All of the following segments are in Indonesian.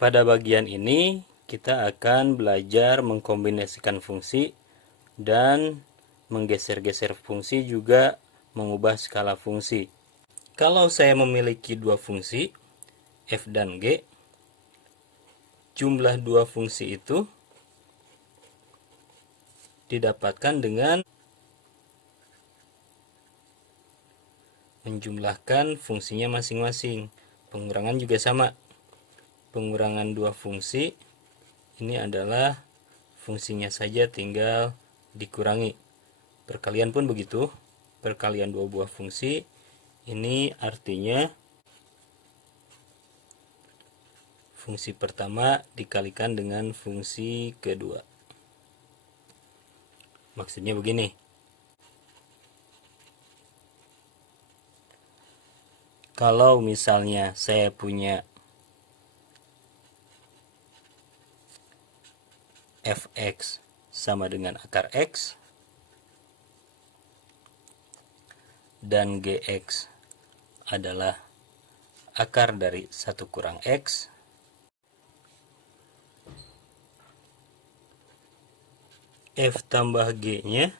Pada bagian ini kita akan belajar mengkombinasikan fungsi dan menggeser-geser fungsi, juga mengubah skala fungsi. Kalau saya memiliki dua fungsi f dan g, jumlah dua fungsi itu didapatkan dengan menjumlahkan fungsinya masing-masing. Pengurangan juga sama. Pengurangan dua fungsi ini adalah fungsinya saja tinggal dikurangi. Perkalian pun begitu. Perkalian dua buah fungsi ini artinya fungsi pertama dikalikan dengan fungsi kedua. Maksudnya begini. Kalau misalnya saya punya fx sama dengan akar x dan gx adalah akar dari 1 kurang x, f tambah g nya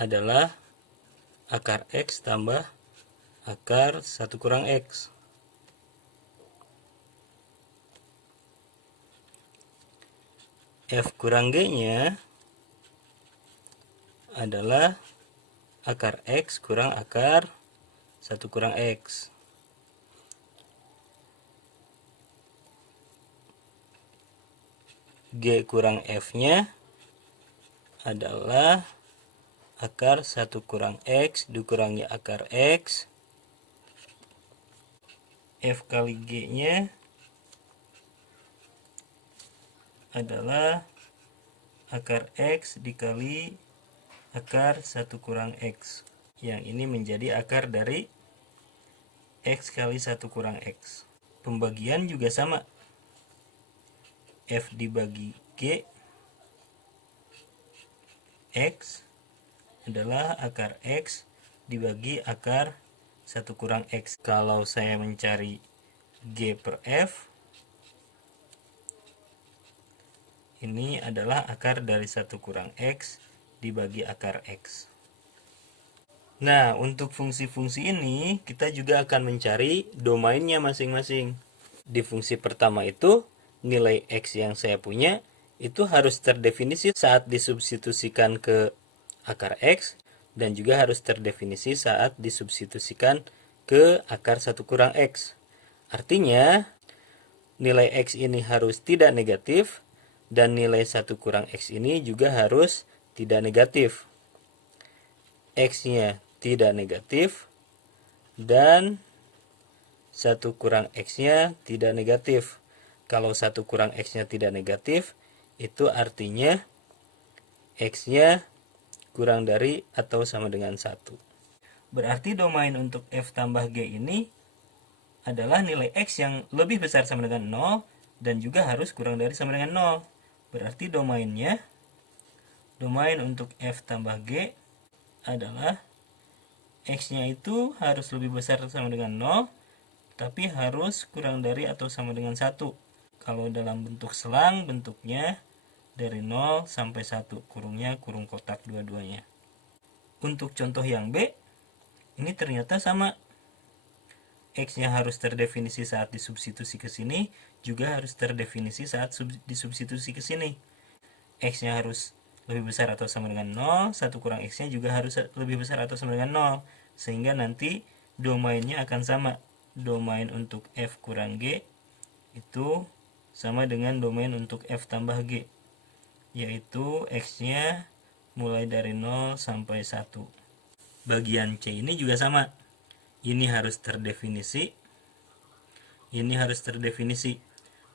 adalah akar x tambah akar 1 kurang x. F kurang G nya adalah akar X kurang akar 1 kurang X. G kurang F nya adalah akar 1 kurang X dikurangi akar X. F kali G nya adalah akar X dikali akar 1 kurang X. Yang ini menjadi akar dari X kali 1 kurang X. Pembagian juga sama. F dibagi G, X adalah akar X dibagi akar 1 kurang X. Kalau saya mencari G per F, ini adalah akar dari 1 kurang X dibagi akar X. Nah, untuk fungsi-fungsi ini kita juga akan mencari domainnya masing-masing. Di fungsi pertama itu, nilai X yang saya punya itu harus terdefinisi saat disubstitusikan ke akar X, dan juga harus terdefinisi saat disubstitusikan ke akar 1 kurang X. Artinya, nilai X ini harus tidak negatif, dan nilai 1 kurang X ini juga harus tidak negatif. X-nya tidak negatif, dan 1 kurang X-nya tidak negatif. Kalau 1 kurang X-nya tidak negatif, itu artinya X-nya kurang dari atau sama dengan 1. Berarti domain untuk F tambah G ini adalah nilai X yang lebih besar sama dengan 0 dan juga harus kurang dari sama dengan 0. Berarti domain untuk F tambah G adalah X-nya itu harus lebih besar sama dengan 0, tapi harus kurang dari atau sama dengan 1. Kalau dalam bentuk selang, bentuknya dari 0 sampai 1, kurungnya kurung kotak dua-duanya. Untuk contoh yang B, ini ternyata sama. X-nya harus terdefinisi saat disubstitusi ke sini, juga harus terdefinisi saat disubstitusi ke sini. X-nya harus lebih besar atau sama dengan 0, 1 kurang X-nya juga harus lebih besar atau sama dengan 0. Sehingga nanti domainnya akan sama. Domain untuk F kurang G itu sama dengan domain untuk F tambah G, yaitu X-nya mulai dari 0 sampai 1. Bagian C ini juga sama. Ini harus terdefinisi, ini harus terdefinisi.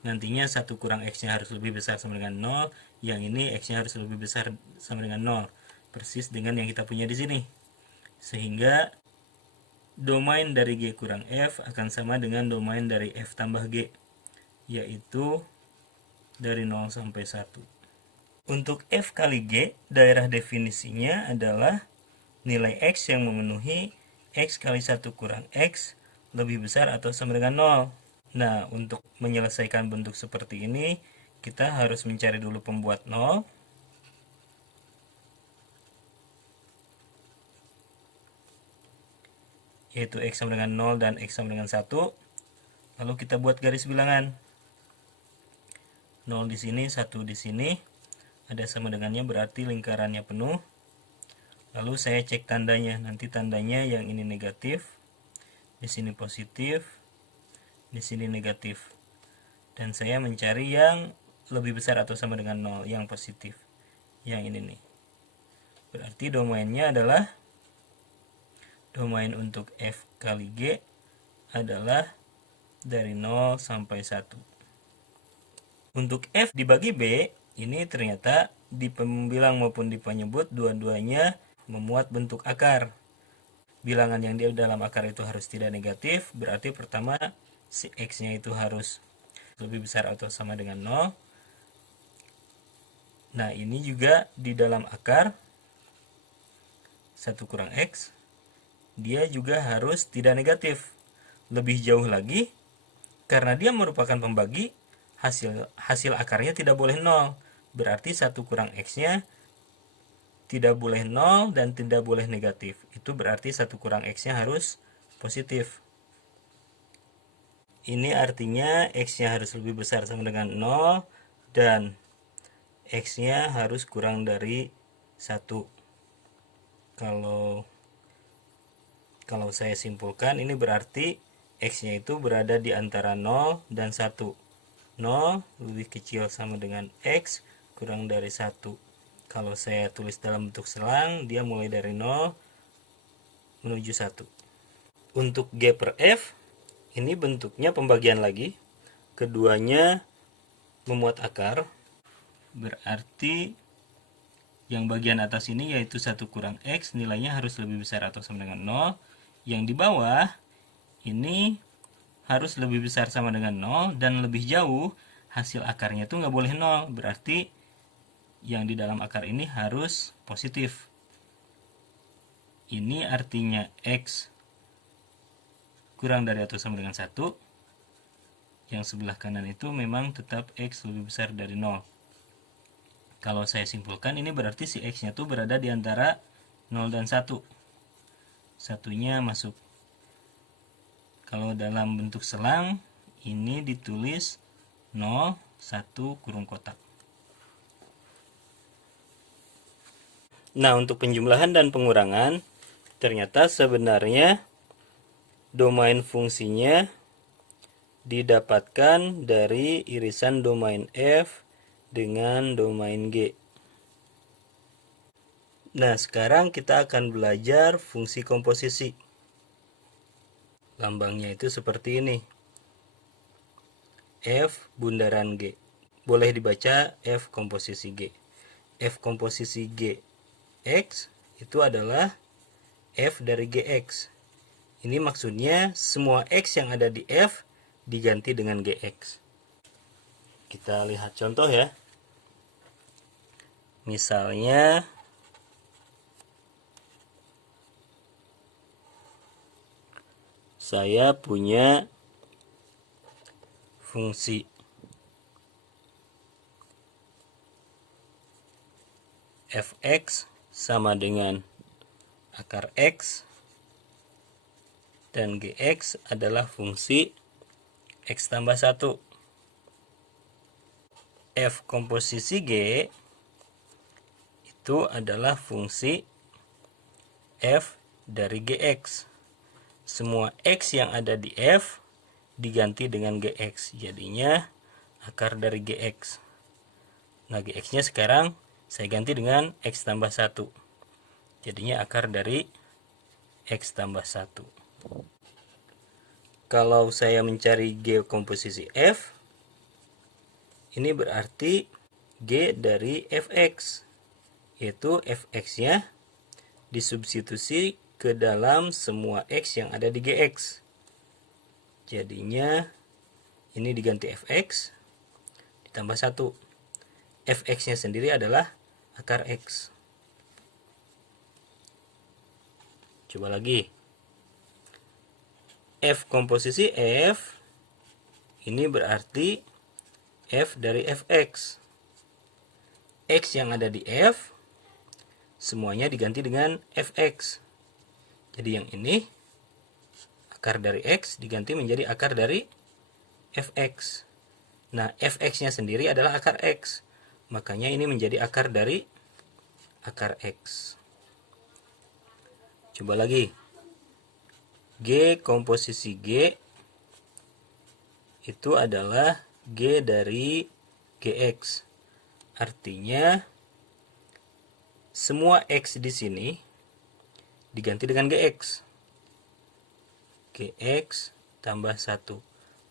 Nantinya 1 kurang X-nya harus lebih besar sama dengan 0, yang ini X-nya harus lebih besar sama dengan 0. Persis dengan yang kita punya di sini. Sehingga domain dari G kurang F akan sama dengan domain dari F tambah G, yaitu dari 0 sampai 1. Untuk F kali G, daerah definisinya adalah nilai X yang memenuhi X kali 1 kurang X lebih besar atau sama dengan 0. Nah, untuk menyelesaikan bentuk seperti ini, kita harus mencari dulu pembuat 0. Yaitu X sama dengan 0 dan X sama dengan 1. Lalu kita buat garis bilangan. 0 di sini, 1 di sini. Ada sama dengannya berarti lingkarannya penuh. Lalu saya cek tandanya. Nanti tandanya yang ini negatif, di sini positif, di sini negatif. Dan saya mencari yang lebih besar atau sama dengan 0, yang positif. Yang ini nih. Berarti domainnya adalah, domain untuk F kali G adalah dari 0 sampai 1. Untuk F dibagi B, ini ternyata di pembilang maupun di penyebut dua-duanya memuat bentuk akar. Bilangan yang di dalam akar itu harus tidak negatif, berarti pertama si X-nya itu harus lebih besar atau sama dengan 0. Nah, ini juga di dalam akar 1 kurang X, dia juga harus tidak negatif. Lebih jauh lagi, karena dia merupakan pembagi, hasil akarnya tidak boleh 0. Berarti 1 kurang X-nya tidak boleh 0 dan tidak boleh negatif. Itu berarti 1 kurang X-nya harus positif. Ini artinya X-nya harus lebih besar sama dengan 0 dan X-nya harus kurang dari 1. Kalau saya simpulkan, ini berarti X-nya itu berada di antara 0 dan 1. 0 lebih kecil sama dengan X kurang dari 1. Kalau saya tulis dalam bentuk selang, dia mulai dari 0 menuju 1. Untuk G per F, ini bentuknya pembagian lagi. Keduanya memuat akar. Berarti yang bagian atas ini yaitu 1 kurang X, nilainya harus lebih besar atau sama dengan 0. Yang di bawah ini harus lebih besar sama dengan 0 dan lebih jauh, hasil akarnya itu nggak boleh 0. Berarti yang di dalam akar ini harus positif. Ini artinya X kurang dari atau sama dengan 1. Yang sebelah kanan itu memang tetap X lebih besar dari 0. Kalau saya simpulkan, ini berarti si X-nya tuh berada di antara 0 dan 1. Satunya masuk. Kalau dalam bentuk selang, ini ditulis 0, 1, kurung kotak. Nah, untuk penjumlahan dan pengurangan, ternyata sebenarnya domain fungsinya didapatkan dari irisan domain F dengan domain G. Nah, sekarang kita akan belajar fungsi komposisi. Lambangnya itu seperti ini. F bundaran G. Boleh dibaca F komposisi G. F komposisi G X itu adalah F dari GX. Ini maksudnya semua X yang ada di F diganti dengan GX. Kita lihat contoh ya. Misalnya saya punya fungsi fx sama dengan akar x dan gx adalah fungsi x tambah 1. F komposisi G itu adalah fungsi f dari gx. Semua x yang ada di f diganti dengan gx, jadinya akar dari gx. Nah, gx-nya sekarang saya ganti dengan x tambah 1, jadinya akar dari x tambah 1. Kalau saya mencari G komposisi f, ini berarti G dari fx, yaitu fx-nya disubstitusi ke dalam semua x yang ada di gx. Jadinya ini diganti fx ditambah 1. Fx-nya sendiri adalah akar x. Coba lagi. F komposisi F ini berarti F dari Fx. X yang ada di F semuanya diganti dengan Fx. Jadi yang ini akar dari X diganti menjadi akar dari Fx. Nah, Fx-nya sendiri adalah akar X. Makanya ini menjadi akar dari akar X. Coba lagi. G komposisi G itu adalah G dari Gx. Artinya semua X di sini diganti dengan Gx. Gx tambah 1.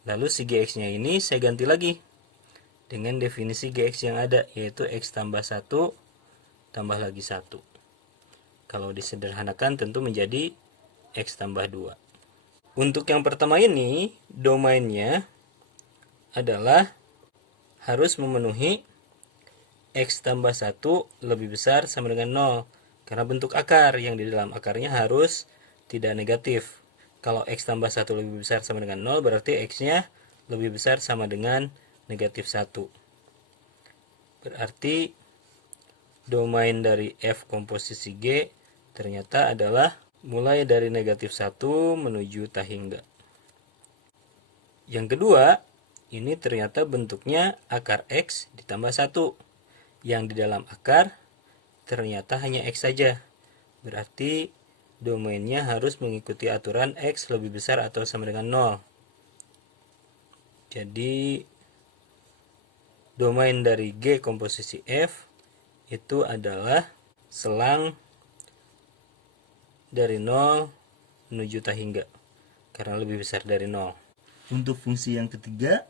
Lalu si Gx-nya ini saya ganti lagi dengan definisi Gx yang ada, yaitu X tambah 1 tambah lagi 1. Kalau disederhanakan tentu menjadi X tambah 2. Untuk yang pertama ini, domainnya adalah harus memenuhi X tambah 1 lebih besar sama dengan 0. Karena bentuk akar yang di dalam akarnya harus tidak negatif. Kalau X tambah 1 lebih besar sama dengan 0, berarti X-nya lebih besar sama dengan negatif 1. Berarti domain dari F komposisi G ternyata adalah mulai dari negatif 1 menuju tak hingga. Yang kedua, ini ternyata bentuknya akar X ditambah 1. Yang di dalam akar ternyata hanya X saja. Berarti domainnya harus mengikuti aturan X lebih besar atau sama dengan 0. Jadi domain dari G komposisi F itu adalah selang dari 0 menuju tak hingga, karena lebih besar dari 0. Untuk fungsi yang ketiga,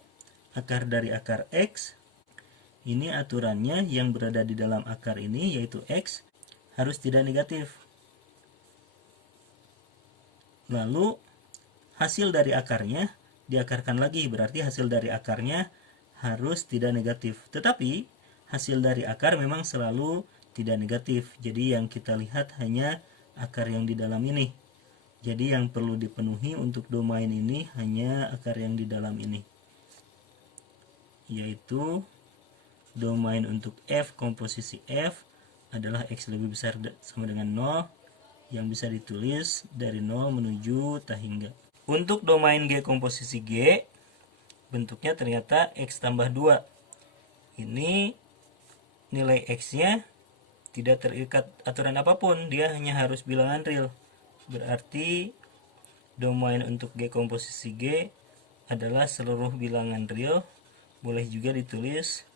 akar dari akar X, ini aturannya yang berada di dalam akar ini, yaitu X, harus tidak negatif. Lalu hasil dari akarnya diakarkan lagi, berarti hasil dari akarnya harus tidak negatif. Tetapi hasil dari akar memang selalu tidak negatif. Jadi yang kita lihat hanya akar yang di dalam ini. Jadi yang perlu dipenuhi untuk domain ini hanya akar yang di dalam ini, yaitu domain untuk F komposisi F adalah X lebih besar sama dengan 0, yang bisa ditulis dari 0 menuju tak hingga. Untuk domain G komposisi G, bentuknya ternyata X tambah 2. Ini nilai X-nya tidak terikat aturan apapun, dia hanya harus bilangan real. Berarti domain untuk G komposisi G adalah seluruh bilangan real. Boleh juga ditulis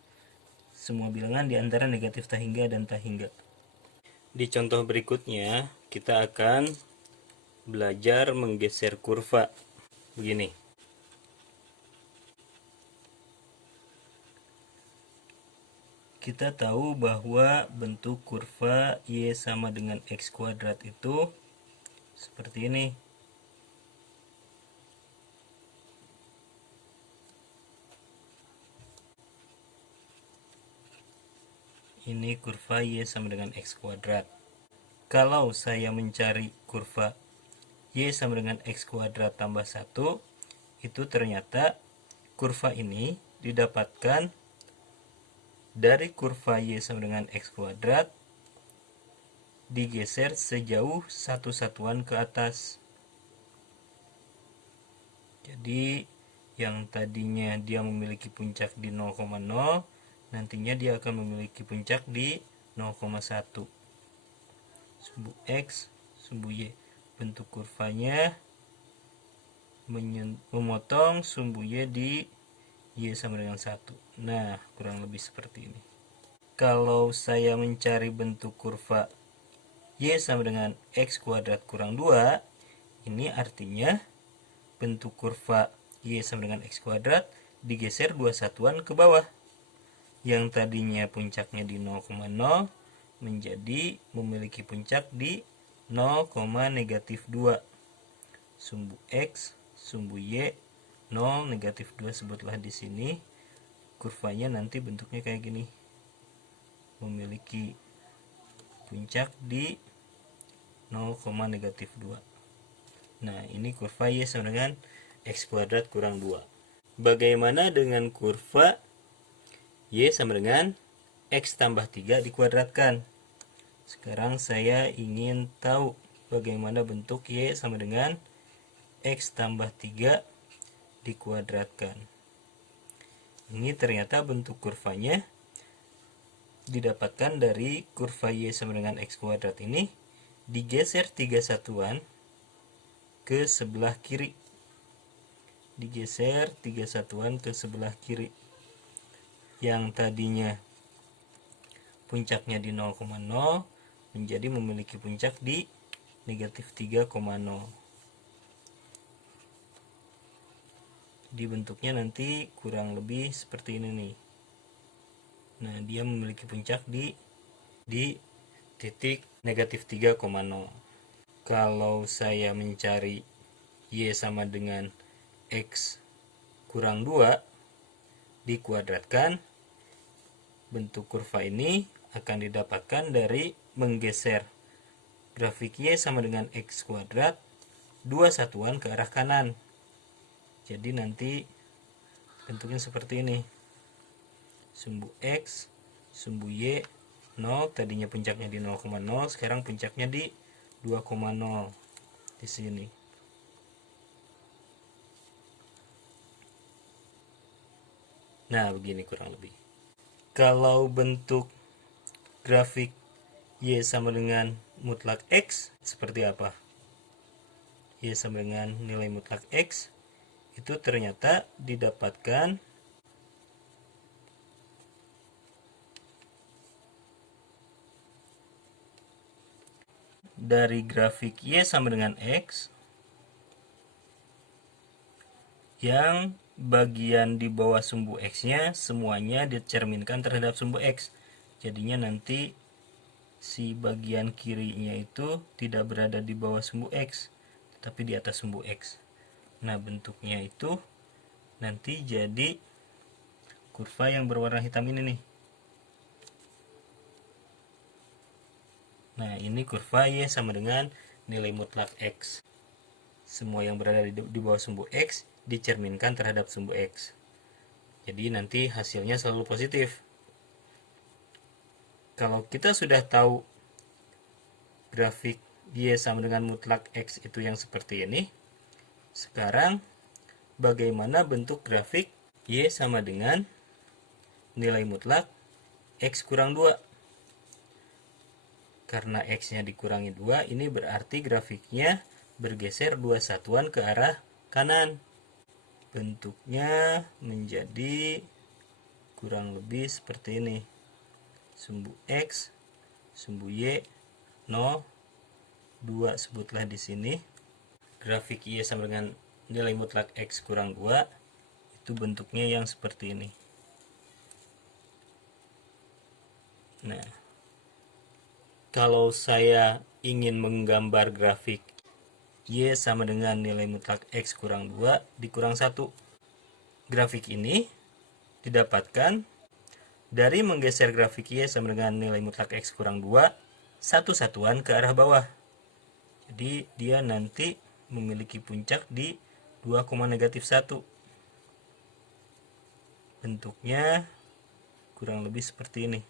semua bilangan di antara negatif tak hingga dan tak hingga. Di contoh berikutnya, kita akan belajar menggeser kurva. Begini. Kita tahu bahwa bentuk kurva Y sama dengan X kuadrat itu seperti ini. Ini kurva Y sama dengan X kuadrat. Kalau saya mencari kurva Y sama dengan X kuadrat tambah 1, itu ternyata kurva ini didapatkan dari kurva Y sama dengan X kuadrat digeser sejauh 1 satuan ke atas. Jadi yang tadinya dia memiliki puncak di 0,0, nantinya dia akan memiliki puncak di 0,1. Sumbu X, sumbu Y. Bentuk kurvanya memotong sumbu Y di Y sama dengan 1. Nah, kurang lebih seperti ini. Kalau saya mencari bentuk kurva Y sama dengan X kuadrat kurang 2, ini artinya bentuk kurva Y sama dengan X kuadrat digeser 2 satuan ke bawah. Yang tadinya puncaknya di 0,0 menjadi memiliki puncak di 0,-2. Sumbu X, sumbu Y, 0, negatif 2 sebutlah di sini. Kurvanya nanti bentuknya kayak gini. Memiliki puncak di 0,-2. Nah, ini kurva Y sama dengan X kuadrat kurang 2. Bagaimana dengan kurva Y sama dengan X tambah 3 dikuadratkan? Sekarang saya ingin tahu bagaimana bentuk Y sama dengan X tambah 3 dikuadratkan. Ini ternyata bentuk kurvanya didapatkan dari kurva Y sama dengan X kuadrat ini digeser 3 satuan ke sebelah kiri. Digeser 3 satuan ke sebelah kiri. Yang tadinya puncaknya di 0,0 menjadi memiliki puncak di negatif 3,0. Dibentuknya nanti kurang lebih seperti ini nih. Nah, dia memiliki puncak di titik negatif 3,0. Kalau saya mencari Y sama dengan X kurang 2 dikuadratkan, bentuk kurva ini akan didapatkan dari menggeser grafik Y sama dengan X kuadrat 2 satuan ke arah kanan. Jadi nanti bentuknya seperti ini. Sumbu X, sumbu Y 0, tadinya puncaknya di 0,0, sekarang puncaknya di 2,0 di sini. Nah, begini kurang lebih. Kalau bentuk grafik Y sama dengan mutlak X seperti apa? Y sama dengan nilai mutlak X itu ternyata didapatkan dari grafik Y sama dengan X yang bagian di bawah sumbu X-nya semuanya dicerminkan terhadap sumbu X. Jadinya nanti si bagian kirinya itu tidak berada di bawah sumbu X, tetapi di atas sumbu X. Nah, bentuknya itu nanti jadi kurva yang berwarna hitam ini nih. Nah, ini kurva Y sama dengan nilai mutlak X. Semua yang berada di bawah sumbu X dicerminkan terhadap sumbu X. Jadi nanti hasilnya selalu positif. Kalau kita sudah tahu grafik Y sama dengan mutlak X itu yang seperti ini, sekarang bagaimana bentuk grafik Y sama dengan nilai mutlak X kurang 2? Karena X-nya dikurangi 2, ini berarti grafiknya bergeser 2 satuan ke arah kanan. Bentuknya menjadi kurang lebih seperti ini. Sumbu X, sumbu Y, 0, 2 sebutlah di sini. Grafik Y sama dengan nilai mutlak X kurang 2, itu bentuknya yang seperti ini. Nah, kalau saya ingin menggambar grafik Y sama dengan nilai mutlak X kurang 2 dikurang 1. Grafik ini didapatkan dari menggeser grafik Y sama dengan nilai mutlak X kurang 2 satu satuan ke arah bawah. Jadi dia nanti memiliki puncak di 2,-1. Bentuknya kurang lebih seperti ini.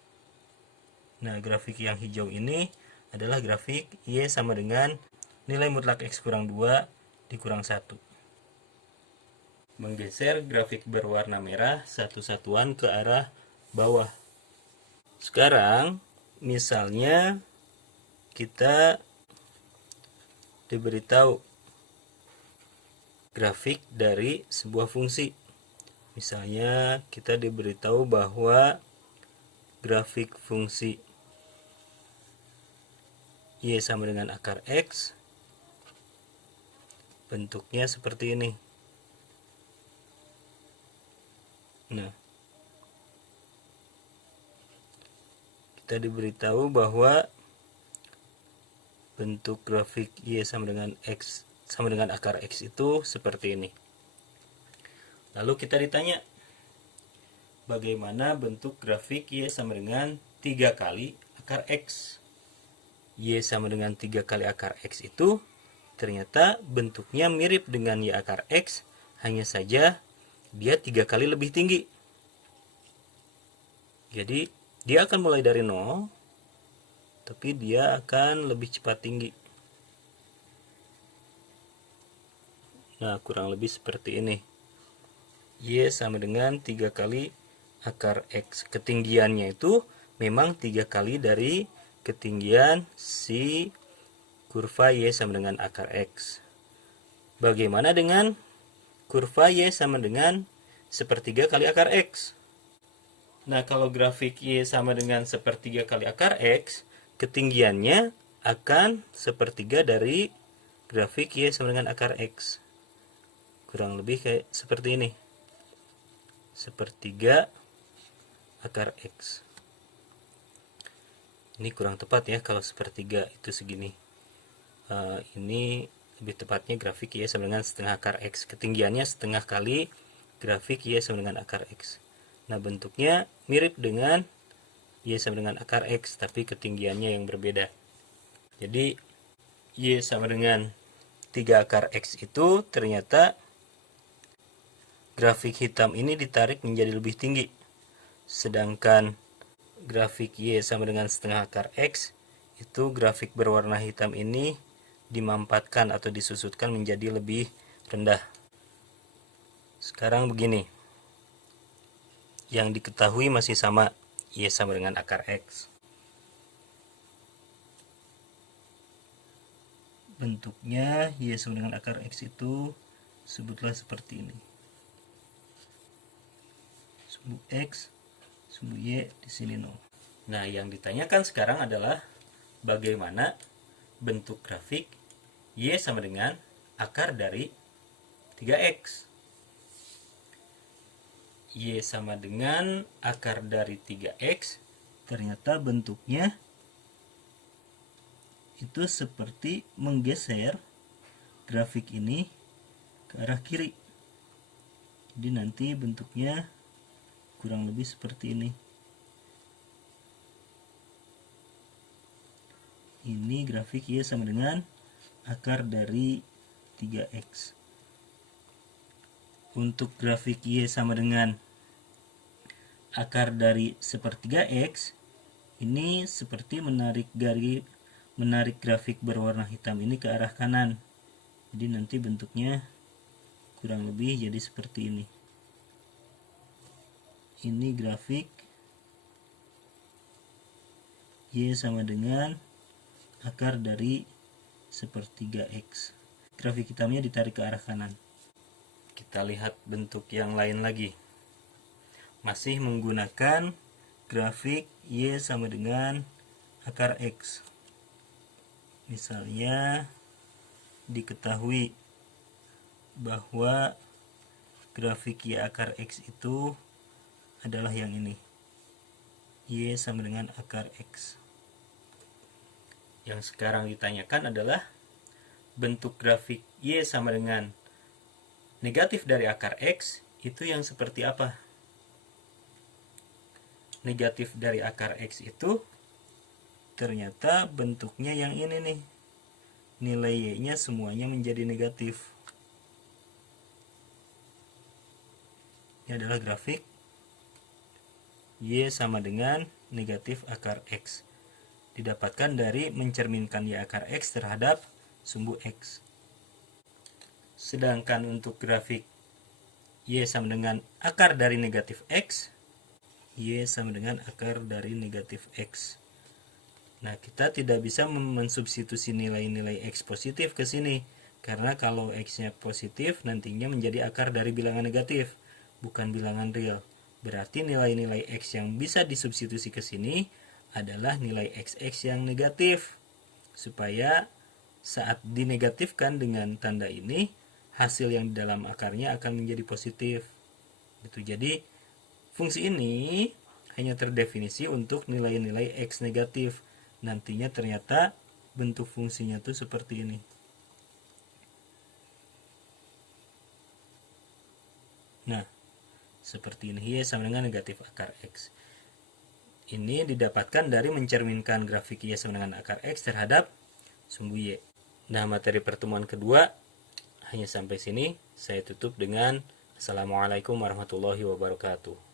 Nah, grafik yang hijau ini adalah grafik Y sama dengan nilai mutlak X kurang 2 dikurang 1. Menggeser grafik berwarna merah satu satuan ke arah bawah. Sekarang, misalnya kita diberitahu grafik dari sebuah fungsi. Misalnya kita diberitahu bahwa grafik fungsi Y sama dengan akar X bentuknya seperti ini. Nah, kita diberitahu bahwa bentuk grafik Y sama dengan X sama dengan akar X itu seperti ini. Lalu kita ditanya bagaimana bentuk grafik Y sama dengan 3 kali akar X. Y sama dengan 3 kali akar X itu ternyata bentuknya mirip dengan Y akar X, hanya saja dia 3 kali lebih tinggi. Jadi dia akan mulai dari 0, tapi dia akan lebih cepat tinggi. Nah, kurang lebih seperti ini. Y sama dengan 3 kali akar X. Ketinggiannya itu memang 3 kali dari ketinggian si kurva Y sama dengan akar X. Bagaimana dengan kurva Y sama dengan sepertiga kali akar X? Nah, kalau grafik Y sama dengan sepertiga kali akar X, ketinggiannya akan sepertiga dari grafik Y sama dengan akar X. Kurang lebih kayak seperti ini. Sepertiga akar X. Ini kurang tepat ya, kalau sepertiga itu segini. Ini lebih tepatnya grafik Y sama dengan setengah akar X. Ketinggiannya setengah kali grafik Y sama dengan akar X. Nah, bentuknya mirip dengan Y sama dengan akar X, tapi ketinggiannya yang berbeda. Jadi Y sama dengan 3 akar X itu ternyata grafik hitam ini ditarik menjadi lebih tinggi. Sedangkan grafik Y sama dengan setengah akar X, itu grafik berwarna hitam ini dimampatkan atau disusutkan menjadi lebih rendah. Sekarang begini. Yang diketahui masih sama, Y sama dengan akar X. Bentuknya Y sama dengan akar X itu sebutlah seperti ini. Sumbu X, sumbu Y di sini 0. Nah, yang ditanyakan sekarang adalah bagaimana bentuk grafik Y sama dengan akar dari 3X. Y sama dengan akar dari 3X, ternyata bentuknya itu seperti menggeser grafik ini ke arah kiri. Jadi nanti bentuknya kurang lebih seperti ini. Ini grafik Y sama dengan akar dari 3X. Untuk grafik Y sama dengan akar dari sepertiga X, ini seperti menarik grafik berwarna hitam ini ke arah kanan. Jadi nanti bentuknya kurang lebih jadi seperti ini. Ini grafik Y sama dengan akar dari sepertiga X. Grafik hitamnya ditarik ke arah kanan. Kita lihat bentuk yang lain lagi. Masih menggunakan grafik Y sama dengan akar X. Misalnya diketahui bahwa grafik Y akar X itu adalah yang ini. Y sama dengan akar X. Yang sekarang ditanyakan adalah bentuk grafik Y sama dengan negatif dari akar X itu yang seperti apa? Negatif dari akar X itu ternyata bentuknya yang ini nih. Nilai Y-nya semuanya menjadi negatif. Ini adalah grafik Y sama dengan negatif akar X. Didapatkan dari mencerminkan Y akar X terhadap sumbu X. Sedangkan untuk grafik Y sama dengan akar dari negatif X, Y sama dengan akar dari negatif X. Nah, kita tidak bisa mensubstitusi nilai-nilai X positif ke sini. Karena kalau X-nya positif, nantinya menjadi akar dari bilangan negatif, bukan bilangan real. Berarti nilai-nilai X yang bisa disubstitusi ke sini adalah nilai XX yang negatif. Supaya saat dinegatifkan dengan tanda ini, hasil yang di dalam akarnya akan menjadi positif. Jadi, fungsi ini hanya terdefinisi untuk nilai-nilai X negatif. Nantinya ternyata bentuk fungsinya tuh seperti ini. Nah, seperti ini, Y sama dengan negatif akar X. Ini didapatkan dari mencerminkan grafik Y sama dengan akar X terhadap sumbu Y. Nah, materi pertemuan kedua hanya sampai sini. Saya tutup dengan Assalamualaikum warahmatullahi wabarakatuh.